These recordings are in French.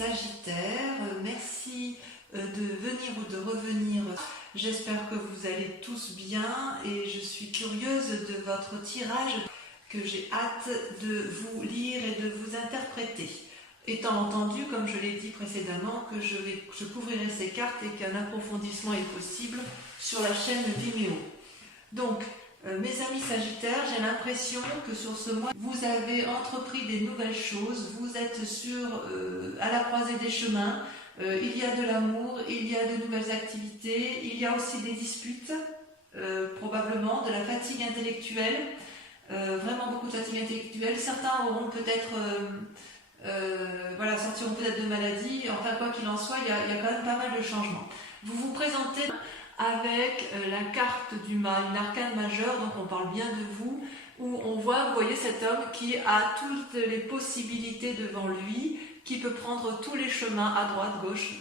Sagittaire, merci de venir ou de revenir. J'espère que vous allez tous bien et je suis curieuse de votre tirage que j'ai hâte de vous lire et de vous interpréter. Étant entendu, comme je l'ai dit précédemment, que je couvrirai ces cartes et qu'un approfondissement est possible sur la chaîne Vimeo. Donc, mes amis Sagittaires, j'ai l'impression que sur ce mois, vous avez entrepris des nouvelles choses, vous êtes à la croisée des chemins, il y a de l'amour, il y a de nouvelles activités, il y a aussi des disputes, probablement, de la fatigue intellectuelle, vraiment beaucoup de fatigue intellectuelle. Certains auront peut-être, sortiront peut-être de maladie, enfin quoi qu'il en soit, il y a quand même pas mal de changements. Vous vous présentez avec la carte du mât, une arcane majeure, donc on parle bien de vous, où on voit, vous voyez cet homme qui a toutes les possibilités devant lui, qui peut prendre tous les chemins à droite, gauche,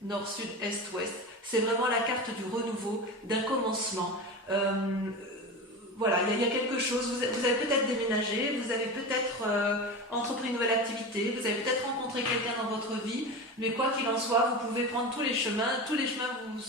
nord, sud, est, ouest. C'est vraiment la carte du renouveau, d'un commencement. Voilà, il y a quelque chose, vous avez peut-être déménagé, vous avez peut-être entrepris une nouvelle activité, vous avez peut-être rencontré quelqu'un dans votre vie, mais quoi qu'il en soit, vous pouvez prendre tous les chemins vous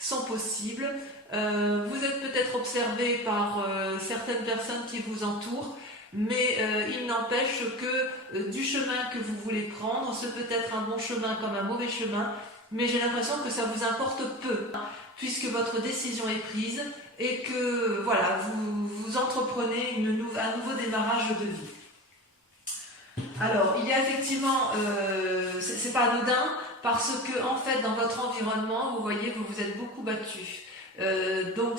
sont possibles. Vous êtes peut-être observé par certaines personnes qui vous entourent, mais il n'empêche que du chemin que vous voulez prendre, ce peut être un bon chemin comme un mauvais chemin, mais j'ai l'impression que ça vous importe peu, puisque votre décision est prise et que voilà, vous entreprenez un nouveau démarrage de vie. Alors, il y a effectivement, c'est pas anodin, parce que en fait, dans votre environnement, vous voyez, vous vous êtes beaucoup battu. Donc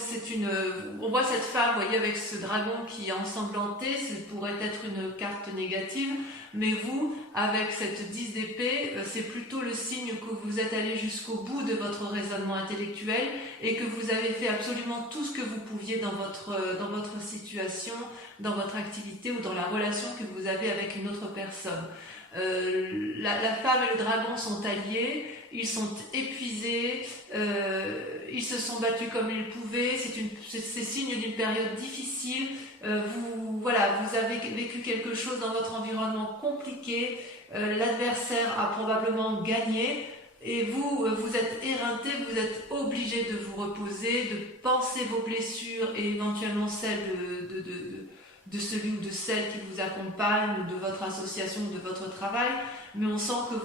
on voit cette femme, vous voyez, avec ce dragon qui est ensanglanté, ça pourrait être une carte négative, mais vous, avec cette 10 d'épée, c'est plutôt le signe que vous êtes allé jusqu'au bout de votre raisonnement intellectuel et que vous avez fait absolument tout ce que vous pouviez dans votre situation, dans votre activité ou dans la relation que vous avez avec une autre personne. La femme et le dragon sont alliés, ils sont épuisés, ils se sont battus comme ils pouvaient, c'est signe d'une période difficile, vous avez vécu quelque chose dans votre environnement compliqué, l'adversaire a probablement gagné et vous êtes éreinté, vous êtes obligé de vous reposer, de penser vos blessures et éventuellement celles de celui ou de celle qui vous accompagne, ou de votre association, ou de votre travail, mais on sent que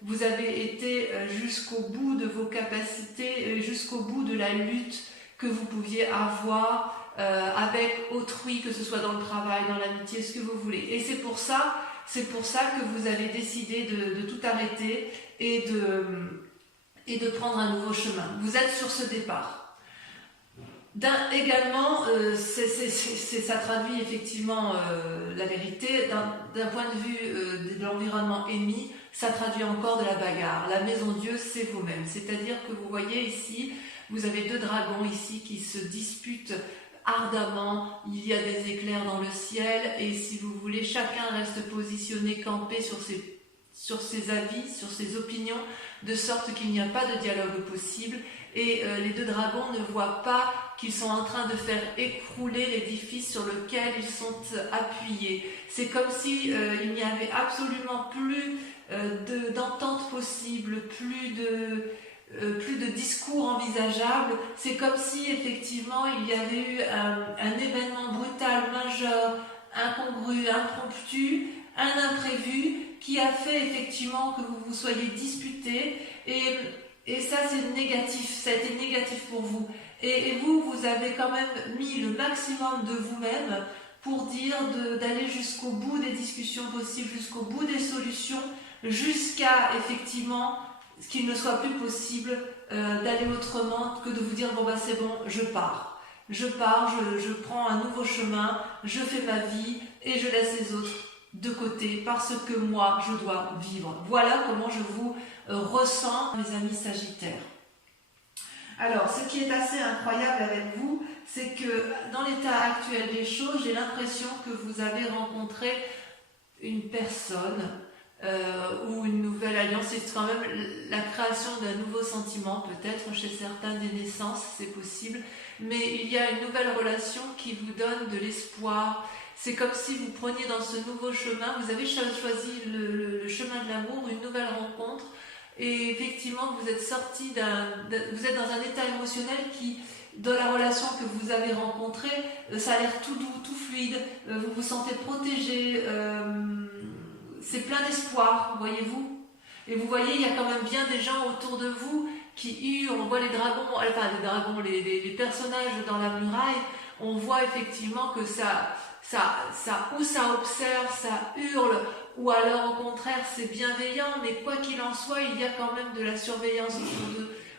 vous avez été jusqu'au bout de vos capacités, jusqu'au bout de la lutte que vous pouviez avoir avec autrui, que ce soit dans le travail, dans l'amitié, ce que vous voulez. Et c'est pour ça que vous avez décidé de tout arrêter et de prendre un nouveau chemin. Vous êtes sur ce départ. Également, ça traduit effectivement la vérité. D'un point de vue de l'environnement émis, ça traduit encore de la bagarre. La maison Dieu, c'est vous-même. C'est-à-dire que vous voyez ici, vous avez deux dragons ici qui se disputent ardemment. Il y a des éclairs dans le ciel et si vous voulez, chacun reste positionné, campé sur ses avis, sur ses opinions, de sorte qu'il n'y a pas de dialogue possible. Et les deux dragons ne voient pas qu'ils sont en train de faire écrouler l'édifice sur lequel ils sont appuyés. C'est comme si il n'y avait absolument plus d'entente possible, plus de discours envisageable. C'est comme si effectivement il y avait eu un événement brutal, majeur, incongru, impromptu, un imprévu qui a fait effectivement que vous vous soyez disputés et ça c'est négatif, ça a été négatif pour vous. Et vous avez quand même mis le maximum de vous-même pour dire d'aller jusqu'au bout des discussions possibles, jusqu'au bout des solutions, jusqu'à effectivement ce qu'il ne soit plus possible d'aller autrement que de vous dire bon bah c'est bon, je pars, je prends un nouveau chemin, je fais ma vie et je laisse les autres de côté parce que moi je dois vivre. Voilà comment je vous ressens, mes amis Sagittaires. Alors, ce qui est assez incroyable avec vous, c'est que dans l'état actuel des choses, j'ai l'impression que vous avez rencontré une personne ou une nouvelle alliance. C'est quand même la création d'un nouveau sentiment, peut-être chez certains des naissances, c'est possible. Mais il y a une nouvelle relation qui vous donne de l'espoir. C'est comme si vous preniez dans ce nouveau chemin, vous avez choisi le chemin de de l'amour, une nouvelle rencontre, et effectivement vous êtes sorti vous êtes dans un état émotionnel qui, dans la relation que vous avez rencontrée, ça a l'air tout doux, tout fluide, vous vous sentez protégé, c'est plein d'espoir, voyez-vous. Et vous voyez, il y a quand même bien des gens autour de vous qui hurlent, on voit les dragons, enfin les dragons, les personnages dans la muraille, on voit effectivement que ça observe, ça hurle, ou alors au contraire c'est bienveillant, mais quoi qu'il en soit, il y a quand même de la surveillance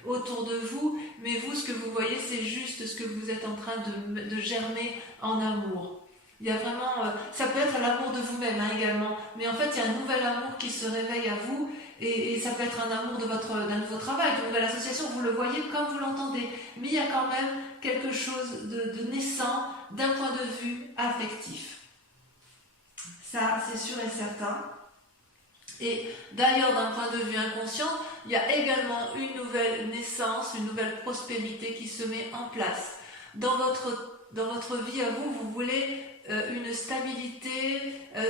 autour de vous, mais vous, ce que vous voyez, c'est juste ce que vous êtes en train de germer en amour. Il y a vraiment, ça peut être l'amour de vous-même également, mais en fait il y a un nouvel amour qui se réveille à vous, et ça peut être un amour d'un nouveau travail, d'une nouvelle association, vous le voyez comme vous l'entendez, mais il y a quand même quelque chose de naissant d'un point de vue affectif. Ça, c'est sûr et certain. Et d'ailleurs, d'un point de vue inconscient, il y a également une nouvelle naissance, une nouvelle prospérité qui se met en place. Dans votre vie à vous, vous voulez une stabilité,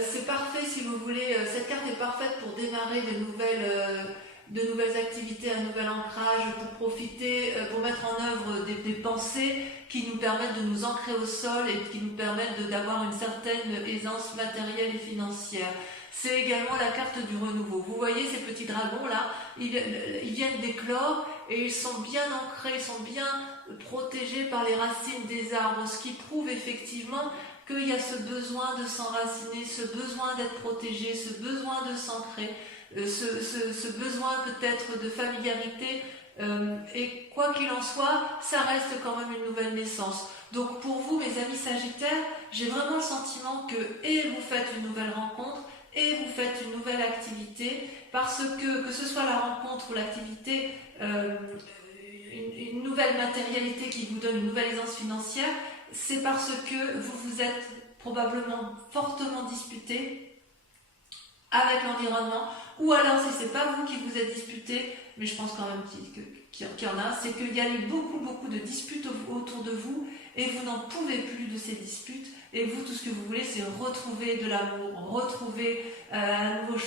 c'est parfait si vous voulez, cette carte est parfaite pour démarrer de nouvelles activités, un nouvel ancrage, pour profiter, pour mettre en œuvre des pensées qui nous permettent de nous ancrer au sol et qui nous permettent d'avoir une certaine aisance matérielle et financière. C'est également la carte du renouveau. Vous voyez ces petits dragons là, ils viennent d'éclore et ils sont bien ancrés, ils sont bien protégés par les racines des arbres, ce qui prouve effectivement qu'il y a ce besoin de s'enraciner, ce besoin d'être protégé, ce besoin de s'ancrer, ce besoin peut-être de familiarité, et quoi qu'il en soit, ça reste quand même une nouvelle naissance. Donc pour vous, mes amis Sagittaires, j'ai vraiment le sentiment que vous faites une nouvelle rencontre, et vous faites une nouvelle activité, parce que ce soit la rencontre ou l'activité, une nouvelle matérialité qui vous donne une nouvelle aisance financière, c'est parce que vous vous êtes probablement fortement disputé avec l'environnement, ou alors si c'est pas vous qui vous êtes disputé, mais je pense quand même qu'il y en a, c'est qu'il y a eu beaucoup de disputes autour de vous, et vous n'en pouvez plus de ces disputes, et vous, tout ce que vous voulez, c'est retrouver de l'amour, retrouver un nouveau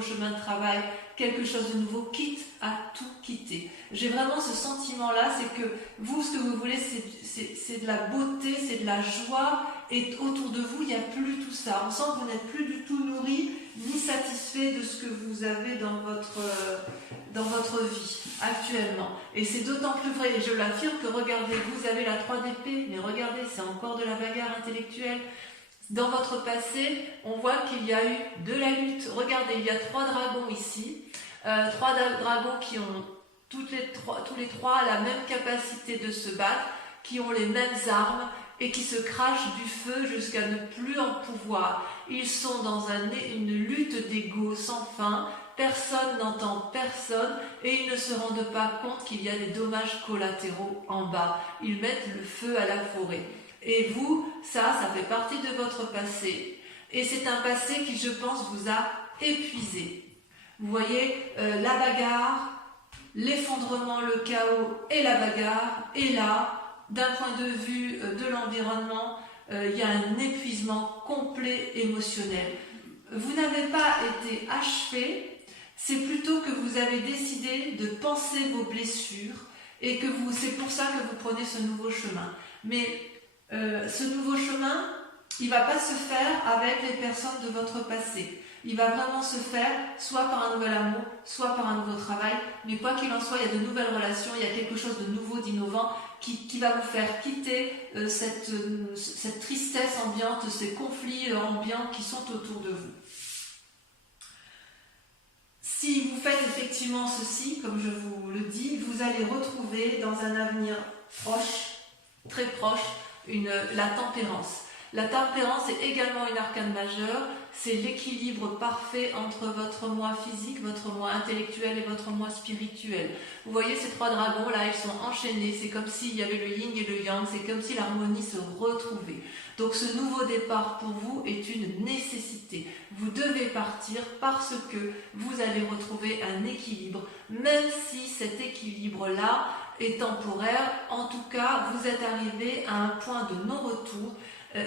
chemin de travail, quelque chose de nouveau, quitte à tout quitter. J'ai vraiment ce sentiment-là, c'est que vous, ce que vous voulez, c'est de la beauté, c'est de la joie, et autour de vous, il n'y a plus tout ça. On sent que vous n'êtes plus du tout nourri, ni satisfait de ce que vous avez dans votre vie actuellement. Et c'est d'autant plus vrai, et je l'affirme, que regardez, vous avez la 3 d'épée, mais regardez, c'est encore de la bagarre intellectuelle. Dans votre passé, on voit qu'il y a eu de la lutte. Regardez, il y a 3 dragons ici, 3 dragons qui ont tous les trois la même capacité de se battre, qui ont les mêmes armes et qui se crachent du feu jusqu'à ne plus en pouvoir. Ils sont dans une lutte d'ego sans fin, personne n'entend personne et ils ne se rendent pas compte qu'il y a des dommages collatéraux en bas. Ils mettent le feu à la forêt. Et vous, ça fait partie de votre passé. Et c'est un passé qui, je pense, vous a épuisé. Vous voyez, la bagarre, l'effondrement, le chaos et la bagarre. Et là, d'un point de vue de l'environnement, il y a un épuisement complet émotionnel. Vous n'avez pas été achevé, c'est plutôt que vous avez décidé de penser vos blessures et que c'est pour ça que vous prenez ce nouveau chemin. Mais ce nouveau chemin, il ne va pas se faire avec les personnes de votre passé. Il va vraiment se faire soit par un nouvel amour, soit par un nouveau travail. Mais quoi qu'il en soit, il y a de nouvelles relations, il y a quelque chose de nouveau, d'innovant qui va vous faire quitter cette tristesse ambiante, ces conflits ambiants qui sont autour de vous. Si vous faites effectivement ceci, comme je vous le dis, vous allez retrouver dans un avenir proche, très proche, la tempérance. La tempérance est également une arcane majeure, c'est l'équilibre parfait entre votre moi physique, votre moi intellectuel et votre moi spirituel. Vous voyez ces 3 dragons là, ils sont enchaînés, c'est comme s'il y avait le yin et le yang, c'est comme si l'harmonie se retrouvait. Donc ce nouveau départ pour vous est une nécessité. Vous devez partir parce que vous allez retrouver un équilibre, même si cet équilibre-là est temporaire. En tout cas, vous êtes arrivé à un point de non-retour.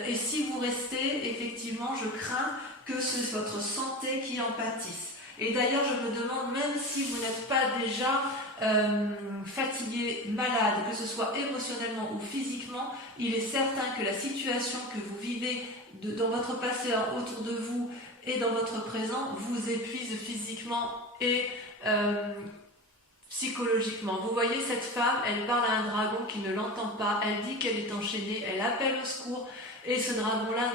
Et si vous restez, effectivement, je crains que c'est votre santé qui en pâtisse. Et d'ailleurs, je me demande, même si vous n'êtes pas déjà fatigué, malade, que ce soit émotionnellement ou physiquement, il est certain que la situation que vous vivez dans votre passé autour de vous et dans votre présent vous épuise physiquement et psychologiquement. Vous voyez cette femme, elle parle à un dragon qui ne l'entend pas, elle dit qu'elle est enchaînée, elle appelle au secours et ce dragon-là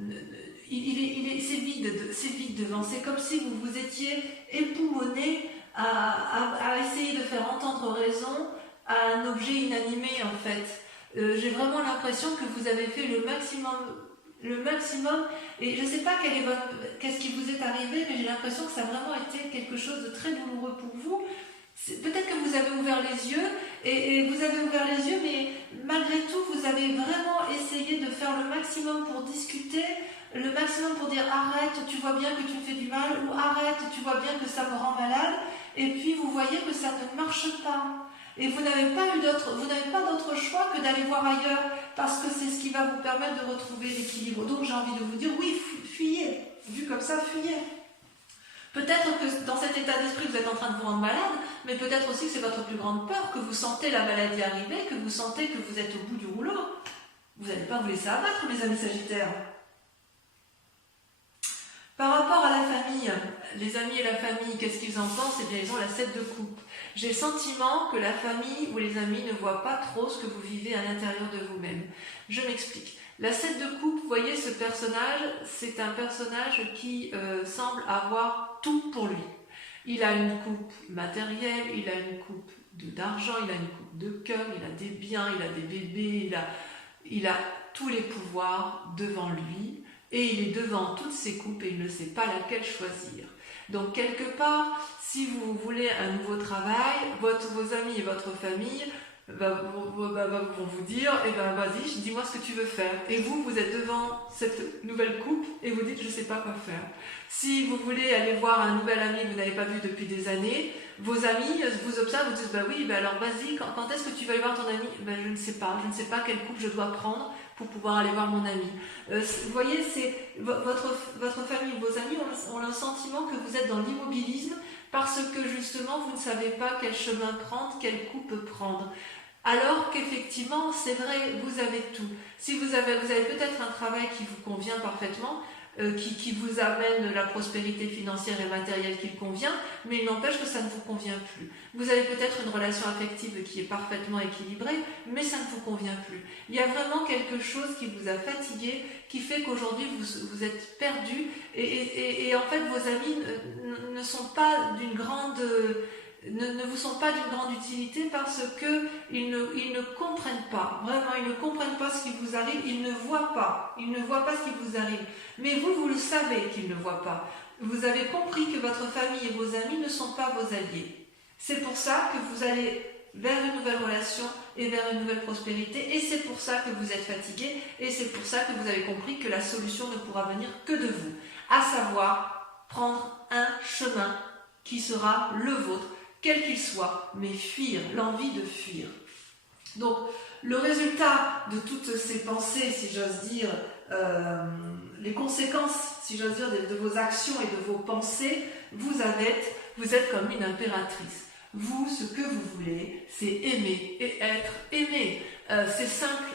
c'est vide devant. C'est comme si vous vous étiez époumoné à essayer de faire entendre raison à un objet inanimé en fait. J'ai vraiment l'impression que vous avez fait le maximum et je ne sais pas qu'est-ce qui vous est arrivé, mais j'ai l'impression que ça a vraiment été quelque chose de très douloureux pour vous. Peut-être que vous avez ouvert les yeux et vous avez ouvert les yeux, mais malgré tout vous avez vraiment essayé de faire le maximum pour discuter, le maximum pour dire arrête, tu vois bien que tu me fais du mal, ou arrête, tu vois bien que ça me rend malade, et puis vous voyez que ça ne marche pas. Et vous n'avez pas d'autre choix que d'aller voir ailleurs, parce que c'est ce qui va vous permettre de retrouver l'équilibre. Donc j'ai envie de vous dire, oui, fuyez, vu comme ça, fuyez. Peut-être que dans cet état d'esprit, vous êtes en train de vous rendre malade, mais peut-être aussi que c'est votre plus grande peur, que vous sentez la maladie arriver, que vous sentez que vous êtes au bout du rouleau. Vous n'allez pas vous laisser abattre, mes amis Sagittaires. Par rapport à la famille, les amis et la famille, qu'est-ce qu'ils en pensent? Eh bien, ils ont la 7 de coupe. J'ai le sentiment que la famille ou les amis ne voient pas trop ce que vous vivez à l'intérieur de vous-même. Je m'explique. La 7 de coupe, vous voyez ce personnage, c'est un personnage qui semble avoir tout pour lui. Il a une coupe matérielle, il a une coupe d'argent, il a une coupe de cœur, il a des biens, il a des bébés, il a tous les pouvoirs devant lui. Et il est devant toutes ces coupes et il ne sait pas laquelle choisir. Donc quelque part, si vous voulez un nouveau travail, vos amis et votre famille vont vous dire, eh ben vas-y, dis-moi ce que tu veux faire. Et vous êtes devant cette nouvelle coupe et vous dites, je ne sais pas quoi faire. Si vous voulez aller voir un nouvel ami que vous n'avez pas vu depuis des années, vos amis vous observent, vous disent, bah oui, bah alors vas-y, quand est-ce que tu vas aller voir ton ami? Ben je ne sais pas quelle coupe je dois prendre pour pouvoir aller voir mon ami. Vous voyez, c'est votre famille, vos amis ont le sentiment que vous êtes dans l'immobilisme parce que justement vous ne savez pas quel chemin prendre, quelle coupe prendre. Alors qu'effectivement, c'est vrai, vous avez tout. Si vous avez peut-être un travail qui vous convient parfaitement, qui vous amène la prospérité financière et matérielle qui convient, mais il n'empêche que ça ne vous convient plus. Vous avez peut-être une relation affective qui est parfaitement équilibrée, mais ça ne vous convient plus. Il y a vraiment quelque chose qui vous a fatigué, qui fait qu'aujourd'hui vous êtes perdu, et en fait vos amis ne sont pas d'une grande... Ne vous sont pas d'une grande utilité parce qu'ils ne comprennent pas, vraiment ils ne comprennent pas ce qui vous arrive, ils ne voient pas ce qui vous arrive, mais vous le savez qu'ils ne voient pas, vous avez compris que votre famille et vos amis ne sont pas vos alliés, c'est pour ça que vous allez vers une nouvelle relation et vers une nouvelle prospérité, et c'est pour ça que vous êtes fatigué, et c'est pour ça que vous avez compris que la solution ne pourra venir que de vous, à savoir prendre un chemin qui sera le vôtre, quel qu'il soit, mais fuir, l'envie de fuir. Donc, le résultat de toutes ces pensées, si j'ose dire, les conséquences, si j'ose dire, de vos actions et de vos pensées, vous êtes comme une impératrice. Vous, ce que vous voulez, c'est aimer et être aimé. C'est simple.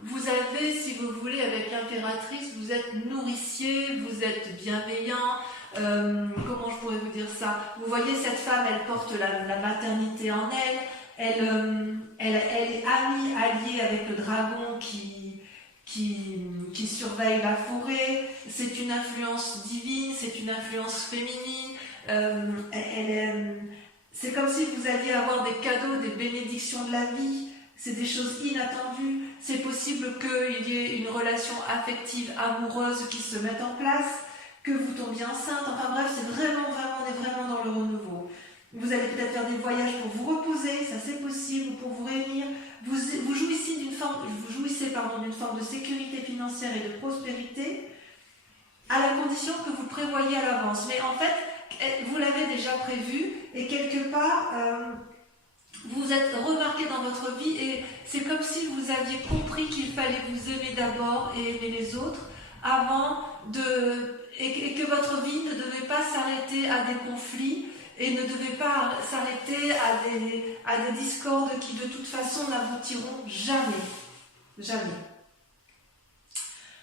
Vous avez, si vous voulez, avec l'impératrice, vous êtes nourricier, vous êtes bienveillant. Comment je pourrais vous dire ça? Vous voyez cette femme, elle porte la maternité en elle est amie, alliée avec le dragon qui surveille la forêt, c'est une influence divine, c'est une influence féminine, c'est comme si vous alliez avoir des cadeaux, des bénédictions de la vie, c'est des choses inattendues, c'est possible qu'il y ait une relation affective, amoureuse qui se mette en place, que vous tombiez enceinte, enfin bref, c'est vraiment dans le renouveau. Vous allez peut-être faire des voyages pour vous reposer, ça c'est possible, ou pour vous réunir. Vous jouissez d'une forme de sécurité financière et de prospérité, à la condition que vous le prévoyez à l'avance. Mais en fait, vous l'avez déjà prévu, et quelque part, vous êtes remarqué dans votre vie, et c'est comme si vous aviez compris qu'il fallait vous aimer d'abord et aimer les autres, avant et que votre vie ne devait pas s'arrêter s'arrêter à des conflits et ne devez pas s'arrêter à des discordes qui de toute façon n'aboutiront jamais. Jamais.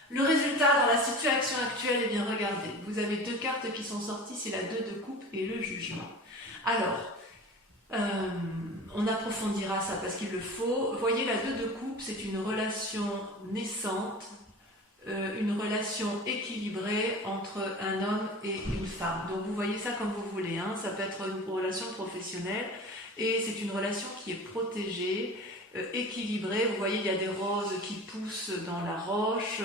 Le résultat dans la situation actuelle, eh bien regardez, vous avez deux cartes qui sont sorties, c'est la 2 de coupe et le jugement. Alors, on approfondira ça parce qu'il le faut. Voyez, la 2 de coupe, c'est une relation naissante, une relation équilibrée entre un homme et une femme. Donc vous voyez ça comme vous voulez, hein. Ça peut être une relation professionnelle et c'est une relation qui est protégée, équilibrée. Vous voyez, il y a des roses qui poussent dans la roche,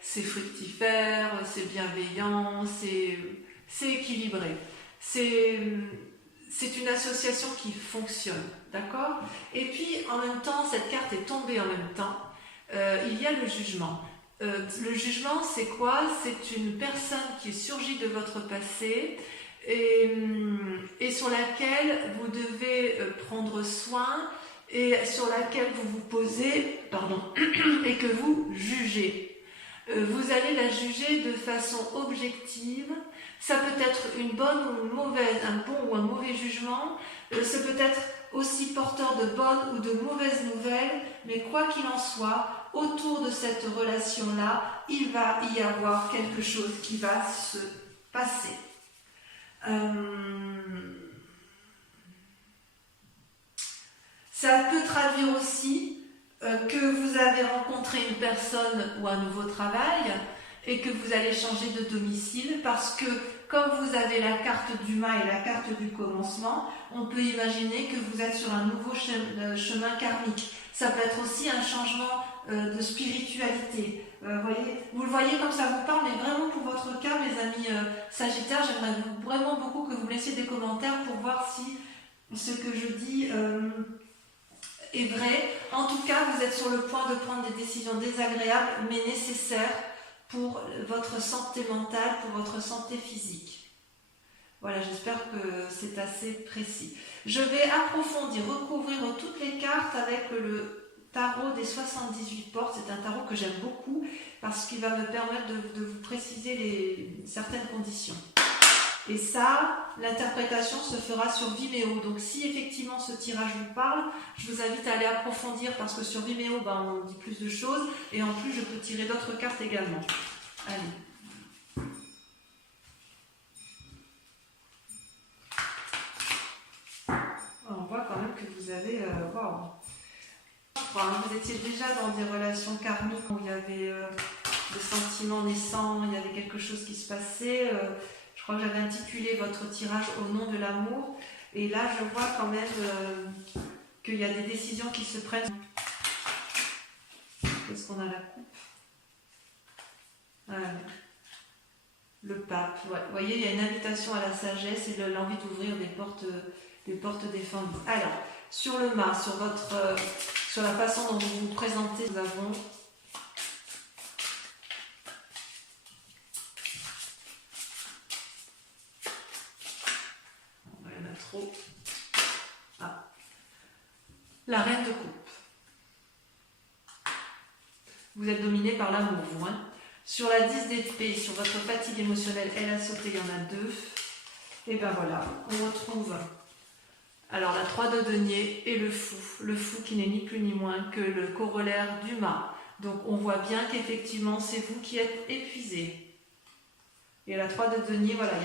c'est fructifère, c'est bienveillant, c'est équilibré. C'est une association qui fonctionne, d'accord? Et puis, en même temps, cette carte est tombée en même temps. Il y a le jugement. Le jugement, c'est quoi? C'est une personne qui est surgie de votre passé et sur laquelle vous devez prendre soin et sur laquelle vous vous posez, et que vous jugez. Vous allez la juger de façon objective. Ça peut être une bonne ou une mauvaise, un bon ou un mauvais jugement. Ça peut être aussi porteur de bonnes ou de mauvaises nouvelles, mais quoi qu'il en soit, autour de cette relation-là, il va y avoir quelque chose qui va se passer. Ça peut traduire aussi que vous avez rencontré une personne ou un nouveau travail et que vous allez changer de domicile parce que comme vous avez la carte du mât et la carte du commencement, on peut imaginer que vous êtes sur un nouveau chemin karmique. Ça peut être aussi un changement de spiritualité. Vous le voyez comme ça vous parle, mais vraiment pour votre cas, mes amis Sagittaires, j'aimerais vraiment beaucoup que vous me laissiez des commentaires pour voir si ce que je dis est vrai. En tout cas, vous êtes sur le point de prendre des décisions désagréables, mais nécessaires pour votre santé mentale, pour votre santé physique. Voilà, j'espère que c'est assez précis. Je vais approfondir, recouvrir toutes les cartes avec le tarot des 78 portes. C'est un tarot que j'aime beaucoup parce qu'il va me permettre de vous préciser certaines conditions. Et ça, l'interprétation se fera sur Vimeo. Donc si effectivement ce tirage vous parle, je vous invite à aller approfondir parce que sur Vimeo, on dit plus de choses. Et en plus, je peux tirer d'autres cartes également. Allez. On voit quand même que vous avez... wow. Vous étiez déjà dans des relations karmiques où il y avait des sentiments naissants, il y avait quelque chose qui se passait. Je crois que j'avais intitulé votre tirage au nom de l'amour. Et là, je vois quand même qu'il y a des décisions qui se prennent. Qu'est-ce qu'on a la coupe? Voilà. Le pape. Ouais. Vous voyez, il y a une invitation à la sagesse et l'envie d'ouvrir des portes défendues. Alors, sur le mât, sur la façon dont vous vous présentez, nous avons... Trop. Ah. La reine de coupe. Vous êtes dominé par l'amour, vous. Hein. Sur la 10 d'épée, sur votre fatigue émotionnelle, elle a sauté, il y en a 2. Et ben voilà, on retrouve alors la 3 de denier et le fou. Le fou qui n'est ni plus ni moins que le corollaire du mât. Donc on voit bien qu'effectivement c'est vous qui êtes épuisé. Et la 3 de denier, voilà, il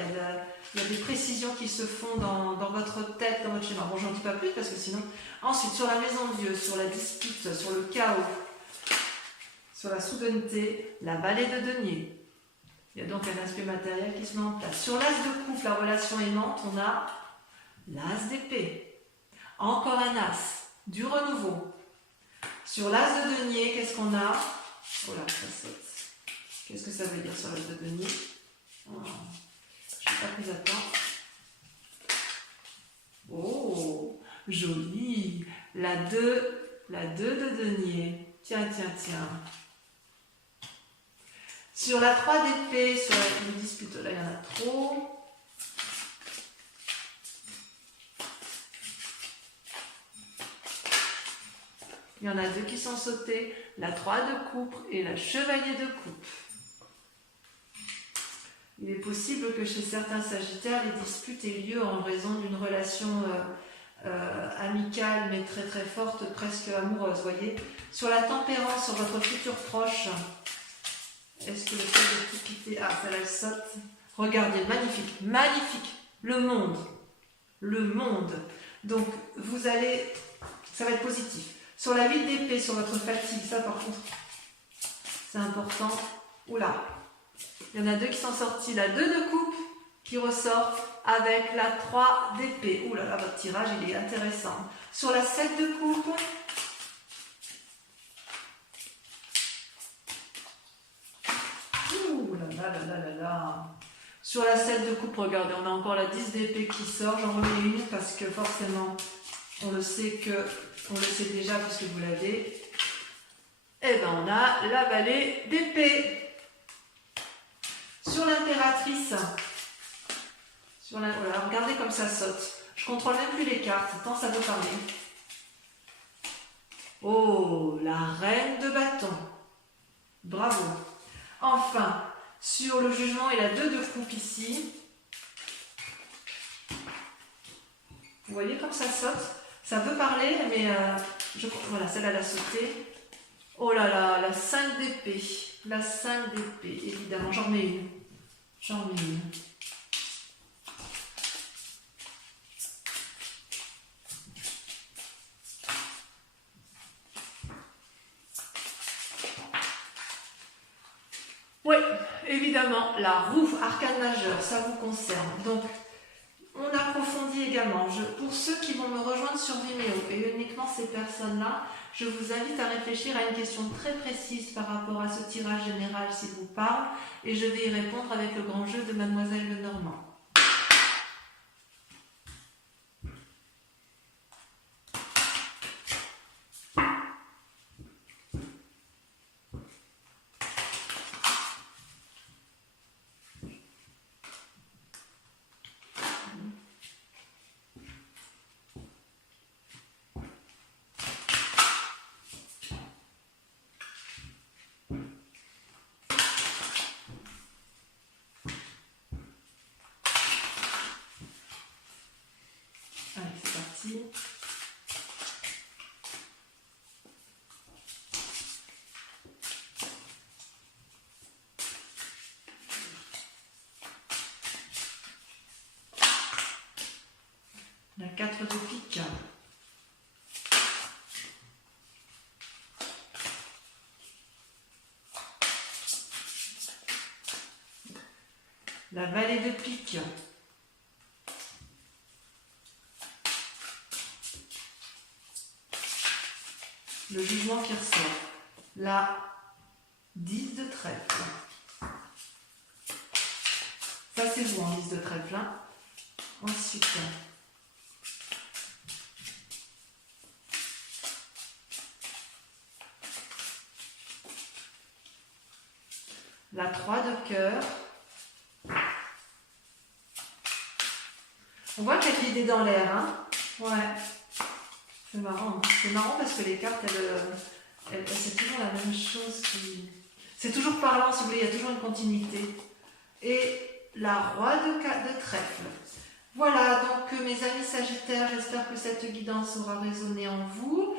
y a des précisions qui se font dans votre tête, dans votre schéma. Bon, j'en dis pas plus parce que sinon... Ensuite, sur la maison de Dieu, sur la dispute, sur le chaos, sur la soudaineté, la balai de denier. Il y a donc un aspect matériel qui se met en place. Sur l'as de coupe, la relation aimante, on a l'as d'épée. Encore un as, du renouveau. Sur l'as de denier, qu'est-ce qu'on a? Oh là, ça saute. Qu'est-ce que ça veut dire sur l'as de denier? Oh, je n'ai pas pris à temps. Oh, joli. La 2 de denier. Tiens. Sur la 3 d'épée, sur la dispute, là il y en a trop. Il y en a 2 qui sont sautés. La 3 de coupe et la chevalier de coupe. Il est possible que chez certains Sagittaires, les disputes aient lieu en raison d'une relation amicale, mais très très forte, presque amoureuse, voyez. Sur la tempérance, sur votre futur proche, est-ce que le fait de tout quitter... Ah, ça la saute. Regardez, magnifique, magnifique. Le monde. Le monde. Donc, vous allez... Ça va être positif. Sur la 8 d'épée, sur votre fatigue, ça par contre, c'est important. Oula, il y en a deux qui sont sortis. La 2 de coupe qui ressort avec la 3 d'épée. Oula, là, votre tirage, il est intéressant. Sur la 7 de coupe, ouh là là là là là là. Sur la 7 de coupe, regardez, on a encore la 10 d'épée qui sort. J'en remets une parce que forcément, on le sait déjà puisque vous l'avez. Et bien, on a la vallée d'épée. Sur l'impératrice, voilà, regardez comme ça saute. Je contrôle même plus les cartes, tant ça veut parler. Oh, la reine de bâton. Bravo. Enfin, sur le jugement et la 2 de coupe ici. Vous voyez comme ça saute? Ça veut parler, mais voilà, celle-là, elle a sauté. Oh là là, la 5 d'épée. La 5 d'épée, évidemment. J'en mets une. J'en mets une. Oui, évidemment, la roue, arcane majeur, ça vous concerne. Donc, on approfondit également. Pour ceux qui vont me rejoindre sur Vimeo, et uniquement ces personnes-là, je vous invite à réfléchir à une question très précise par rapport à ce tirage général s'il vous parle, et je vais y répondre avec le grand jeu de Mademoiselle Lenormand. Allez, c'est parti. La 4 de pique. La vallée de pique. Le jugement qui ressort. La 10 de trèfle. Ça c'est vous en 10 de trèfle. Hein. Ensuite, la 3 de cœur. On voit qu'il y a de l'idée dans l'air. Hein. Ouais. C'est marrant. C'est marrant parce que les cartes, c'est toujours la même chose. C'est toujours parlant, si vous voulez, il y a toujours une continuité. Et la roi de trèfle. Voilà, donc mes amis Sagittaires, j'espère que cette guidance aura résonné en vous.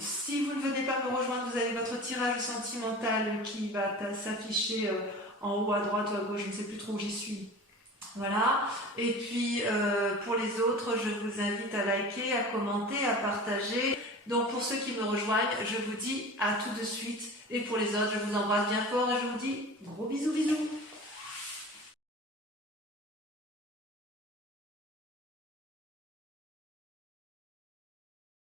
Si vous ne venez pas me rejoindre, vous avez votre tirage sentimental qui va s'afficher en haut à droite ou à gauche, je ne sais plus trop où j'y suis. Voilà, et puis pour les autres, je vous invite à liker, à commenter, à partager. Donc pour ceux qui me rejoignent, je vous dis à tout de suite. Et pour les autres, je vous embrasse bien fort et je vous dis gros bisous bisous.